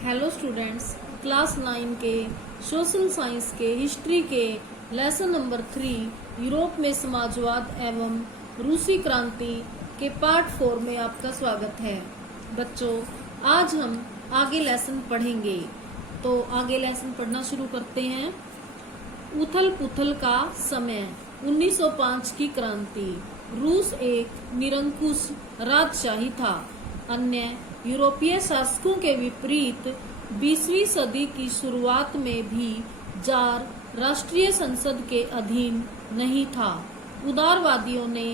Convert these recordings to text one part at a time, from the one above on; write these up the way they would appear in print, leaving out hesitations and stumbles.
Hello students, class 9 के social science के history के लेसन नंबर 3 यूरोप में समाजवाद एवं रूसी क्रांति के पार्ट 4 में आपका स्वागत है। बच्चों, आज हम आगे लेसन पढ़ेंगे, तो आगे लेसन पढ़ना शुरू करते हैं। उथल पुथल का समय, 1905 की क्रांति। रूस एक निरंकुश राजशाही था। अन्य यूरोपीय शासकों के विपरीत 20वीं सदी की शुरुआत में भी जार राष्ट्रीय संसद के अधीन नहीं था। उदारवादियों ने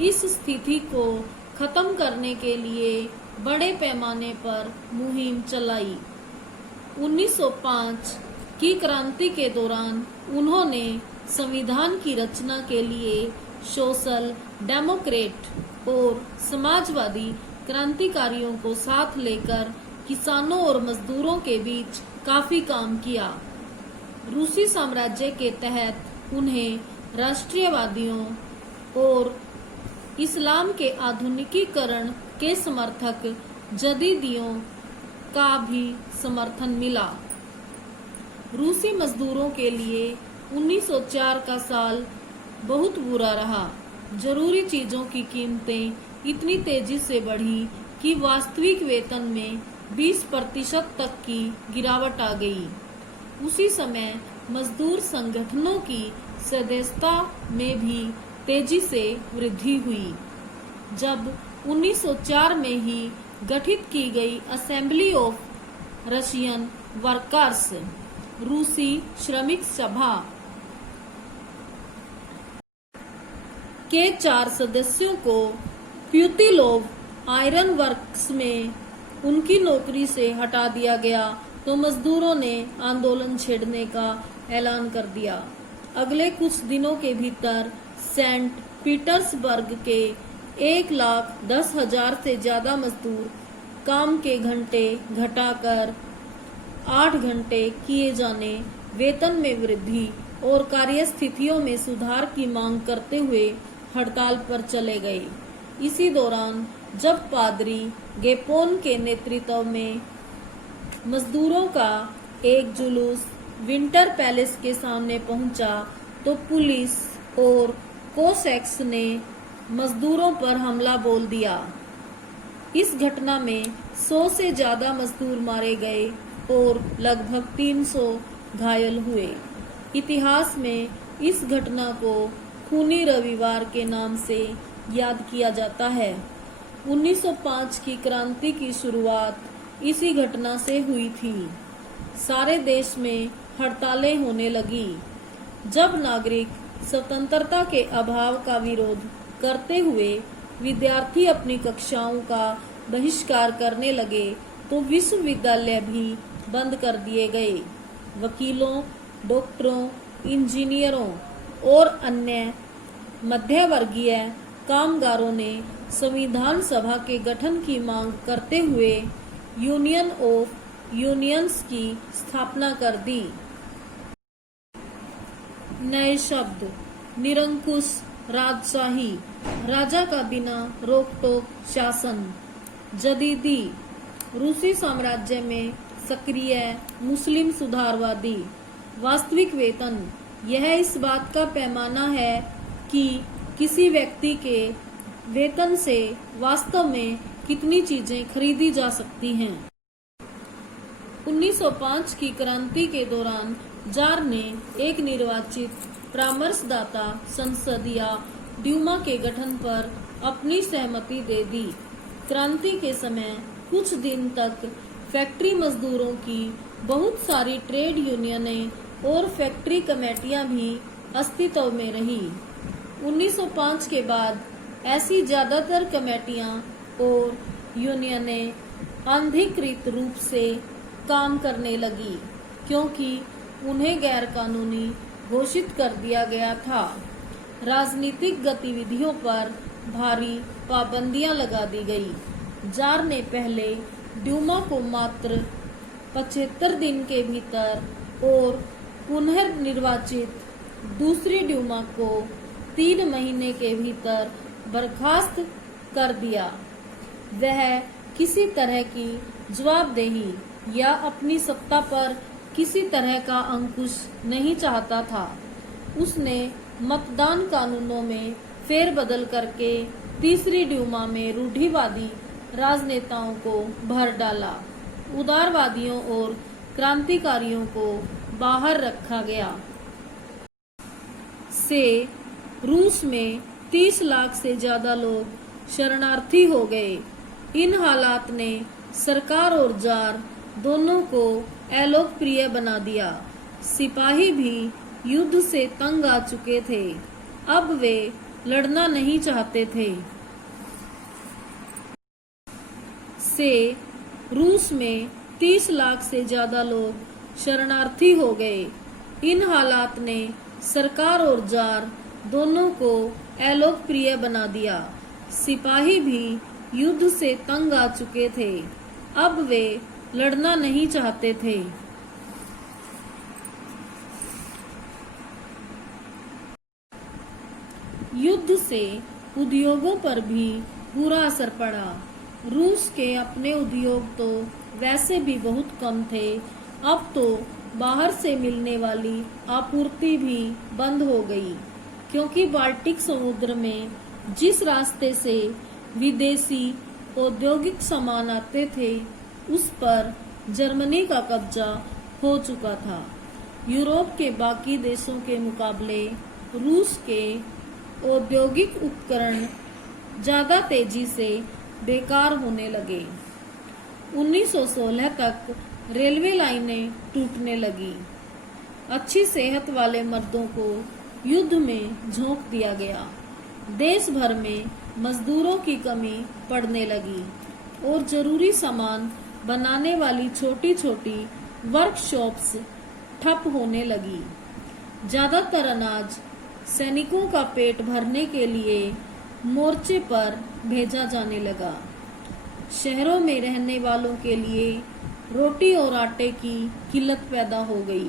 इस स्थिति को खत्म करने के लिए बड़े पैमाने पर मुहिम चलाई। 1905 की क्रांति के दौरान उन्होंने संविधान की रचना के लिए सोशल डेमोक्रेट और समाजवादी क्रांतिकारियों को साथ लेकर किसानों और मजदूरों के बीच काफी काम किया। रूसी साम्राज्य के तहत उन्हें राष्ट्रीयवादियों और इस्लाम के आधुनिकीकरण के समर्थक जदीदियों का भी समर्थन मिला। रूसी मजदूरों के लिए 1904 का साल बहुत बुरा रहा। जरूरी चीजों की कीमतें इतनी तेजी से बढ़ी कि वास्तविक वेतन में 20% तक की गिरावट आ गई। उसी समय मजदूर संगठनों की सदस्यता में भी तेजी से वृद्धि हुई। जब 1904 में ही गठित की गई असेंबली ऑफ रशियन वर्कर्स, रूसी श्रमिक सभा के 4 सदस्यों को प्यूतिलोव आयरन वर्क्स में उनकी नौकरी से हटा दिया गया, तो मजदूरों ने आंदोलन छेड़ने का ऐलान कर दिया। अगले कुछ दिनों के भीतर सेंट पीटर्सबर्ग के 1,10,000 से ज्यादा मजदूर काम के घंटे घटाकर 8 घंटे किए जाने, वेतन में वृद्धि और कार्य स्थितियों में सुधार की मांग करते हुए हड़ताल पर चले गए। इसी दौरान जब पादरी गेपोन के नेतृत्व में मजदूरों का एक जुलूस विंटर पैलेस के सामने पहुंचा, तो पुलिस और कोसैक्स ने मजदूरों पर हमला बोल दिया। इस घटना में 100 से ज्यादा मजदूर मारे गए और लगभग 300 घायल हुए। इतिहास में इस घटना को खूनी रविवार के नाम से याद किया जाता है। 1905 की क्रांति की शुरुआत इसी घटना से हुई थी। सारे देश में हड़तालें होने लगी। जब नागरिक स्वतंत्रता के अभाव का विरोध करते हुए विद्यार्थी अपनी कक्षाओं का बहिष्कार करने लगे, तो विश्वविद्यालय भी बंद कर दिए गए। वकीलों, डॉक्टरों, इंजीनियरों और अन्य मध्यवर्गीय कामगारों ने संविधान सभा के गठन की मांग करते हुए यूनियन ऑफ यूनियंस की स्थापना कर दी। नए शब्द, निरंकुश राजशाही, राजा का बिना रोक टोक शासन। जदीदी, रूसी साम्राज्य में सक्रिय मुस्लिम सुधारवादी। वास्तविक वेतन, यह इस बात का पैमाना है कि किसी व्यक्ति के वेतन से वास्तव में कितनी चीजें खरीदी जा सकती हैं। 1905 की क्रांति के दौरान जार ने एक निर्वाचित परामर्शदाता संसद या ड्यूमा के गठन पर अपनी सहमति दे दी। क्रांति के समय कुछ दिन तक फैक्ट्री मजदूरों की बहुत सारी ट्रेड यूनियनें और फैक्ट्री कमेटियां भी अस्तित्व में रही। 1905 के बाद ऐसी ज्यादातर कमेटियां और यूनियनें अनधिकृत रूप से काम करने लगी, क्योंकि उन्हें गैर कानूनी घोषित कर दिया गया था। राजनीतिक गतिविधियों पर भारी पाबंदियां लगा दी गई। जार ने पहले ड्यूमा को मात्र 75 दिन के भीतर और पुनर्निर्वाचित दूसरी ड्यूमा को 3 महीने के भीतर बर्खास्त कर दिया। वह किसी तरह की जवाबदेही या अपनी सत्ता पर किसी तरह का अंकुश नहीं चाहता था। उसने मतदान कानूनों में फेरबदल करके तीसरी ड्यूमा में रूढ़िवादी राजनेताओं को भर डाला। उदारवादियों और क्रांतिकारियों को बाहर रखा गया। से रूस में 30 लाख से ज्यादा लोग शरणार्थी हो गए। इन हालात ने सरकार और जार दोनों को अलोकप्रिय बना दिया। सिपाही भी युद्ध से तंग आ चुके थे। अब वे लड़ना नहीं चाहते थे। से रूस में 30 लाख से ज्यादा लोग शरणार्थी हो गए। इन हालात ने सरकार और जार दोनों को अलोकप्रिय बना दिया। सिपाही भी युद्ध से तंग आ चुके थे। अब वे लड़ना नहीं चाहते थे। युद्ध से उद्योगों पर भी बुरा असर पड़ा। रूस के अपने उद्योग तो वैसे भी बहुत कम थे। अब तो बाहर से मिलने वाली आपूर्ति भी बंद हो गई, क्योंकि बाल्टिक समुद्र में जिस रास्ते से विदेशी औद्योगिक सामान आते थे उस पर जर्मनी का कब्जा हो चुका था। यूरोप के बाकी देशों के मुकाबले रूस के औद्योगिक उपकरण ज्यादा तेजी से बेकार होने लगे। 1916 तक रेलवे लाइनें टूटने लगी। अच्छी सेहत वाले मर्दों को युद्ध में झोंक दिया गया। देश भर में मजदूरों की कमी पड़ने लगी और जरूरी सामान बनाने वाली छोटी छोटी वर्कशॉप्स ठप होने लगी। ज्यादातर अनाज सैनिकों का पेट भरने के लिए मोर्चे पर भेजा जाने लगा। शहरों में रहने वालों के लिए रोटी और आटे की किल्लत पैदा हो गई।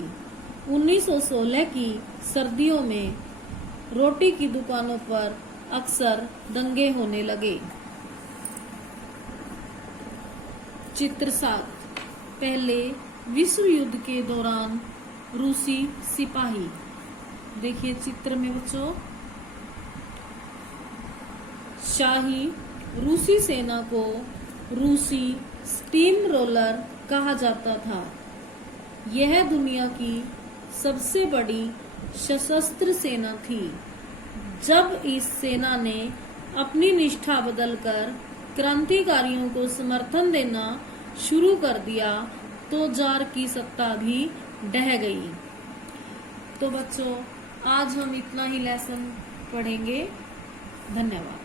1916 की सर्दियों में रोटी की दुकानों पर अक्सर दंगे होने लगे। चित्र 7। पहले विश्व युद्ध के दौरान रूसी सिपाही। देखिए चित्र में बच्चों, शाही रूसी सेना को रूसी स्टीम रोलर कहा जाता था। यह दुनिया की सबसे बड़ी सशस्त्र सेना थी। जब इस सेना ने अपनी निष्ठा बदलकर क्रांतिकारियों को समर्थन देना शुरू कर दिया तो जार की सत्ता भी ढह गई। तो बच्चों, आज हम इतना ही लेसन पढ़ेंगे। धन्यवाद।